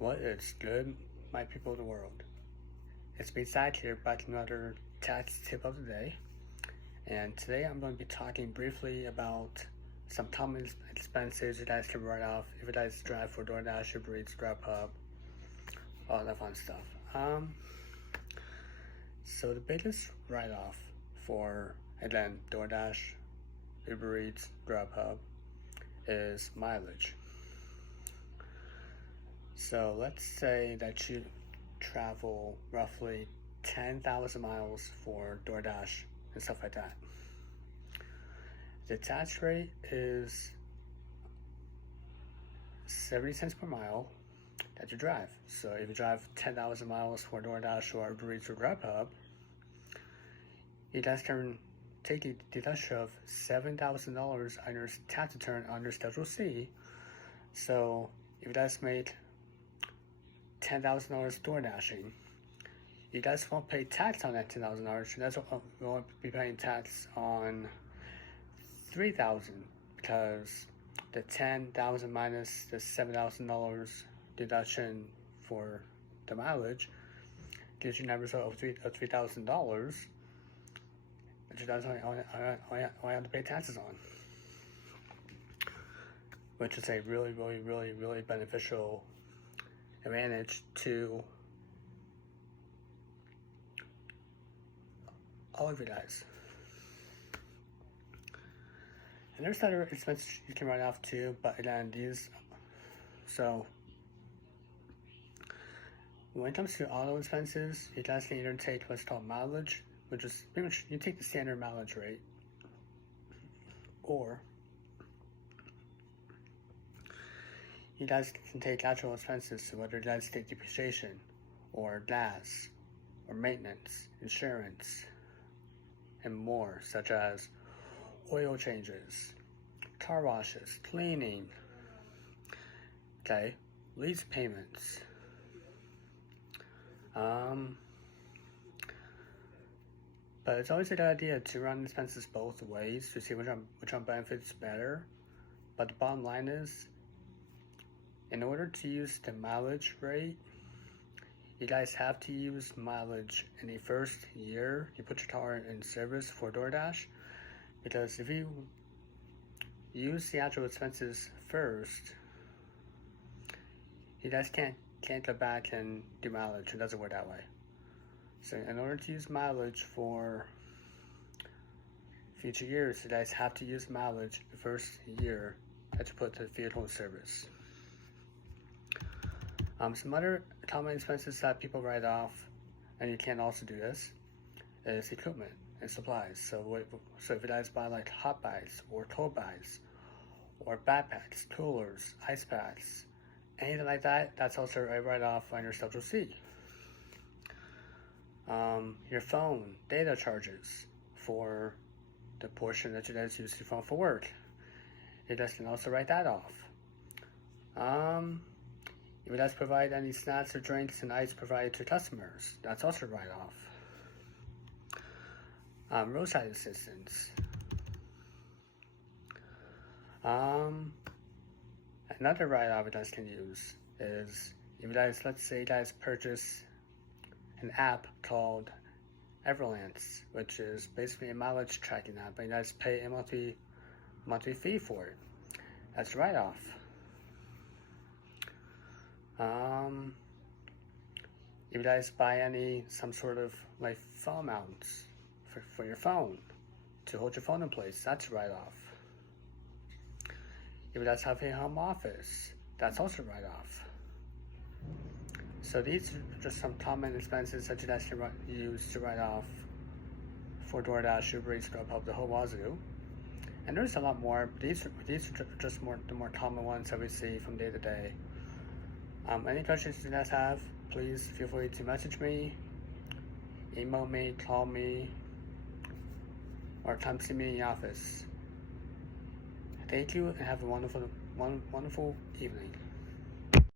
What is good, my people of the world? It's me, Zach, here back with another tax tip of the day. And today I'm going to be talking briefly about some common expenses you guys can write off if you guys drive for DoorDash, Uber Eats, Grubhub, all that fun stuff. So the biggest write-off for, again, DoorDash, Uber Eats, Grubhub is mileage. So let's say that you travel roughly 10,000 miles for DoorDash and stuff like that. The tax rate is 70 cents per mile that you drive. So if you drive 10,000 miles for DoorDash or Uber Eats or Grubhub, you guys can take a deduction of $7,000 on your tax return under Schedule C. So if you guys make $10,000 door dashing, you guys won't pay tax on that $10,000. You guys won't be paying tax on $3,000 because the $10,000 minus the $7,000 deduction for the mileage gives you a result of $3,000 that you guys only have to pay taxes on, which is a really beneficial advantage to all of you guys. And there's other expenses you can write off too, but again, so when it comes to auto expenses, you guys can either take what's called mileage, which is pretty much you take the standard mileage rate, or you guys can take actual expenses, so whether you guys take depreciation, or gas, or maintenance, insurance, and more, such as oil changes, car washes, cleaning, okay, lease payments, but it's always a good idea to run expenses both ways to see which one benefits better. But the bottom line is, in order to use the mileage rate, you guys have to use mileage in the first year you put your car in service for DoorDash, because if you use the actual expenses first, you guys can't go back and do mileage. It doesn't work that way. So in order to use mileage for future years, you guys have to use mileage the first year that you put the vehicle in service. Some other common expenses that people write off, and you can also do this, is equipment and supplies. So if you guys buy like hot bags or cold bags, or backpacks, coolers, ice packs, anything like that, that's also a write-off on your Schedule C. Your phone, data charges for the portion that you guys use your phone for work, you guys can also write that off. If you guys provide any snacks or drinks and ice provided to customers, that's also a write-off. Roadside assistance. Another write-off you guys can use is if you guys, let's say you guys purchase an app called Everlance, which is basically a mileage tracking app, and you guys pay a monthly fee for it. That's a write-off. If you guys buy some sort of like phone mounts for your phone to hold your phone in place, that's a write-off. If you guys have a home office, that's also a write-off. So these are just some common expenses that you guys can use to write off for DoorDash, Uber Eats, Grubhub, the whole wazoo. And there's a lot more, but these are just the more common ones that we see from day to day. Any questions you guys have, please feel free to message me, email me, call me, or come see me in the office. Thank you and have a wonderful evening.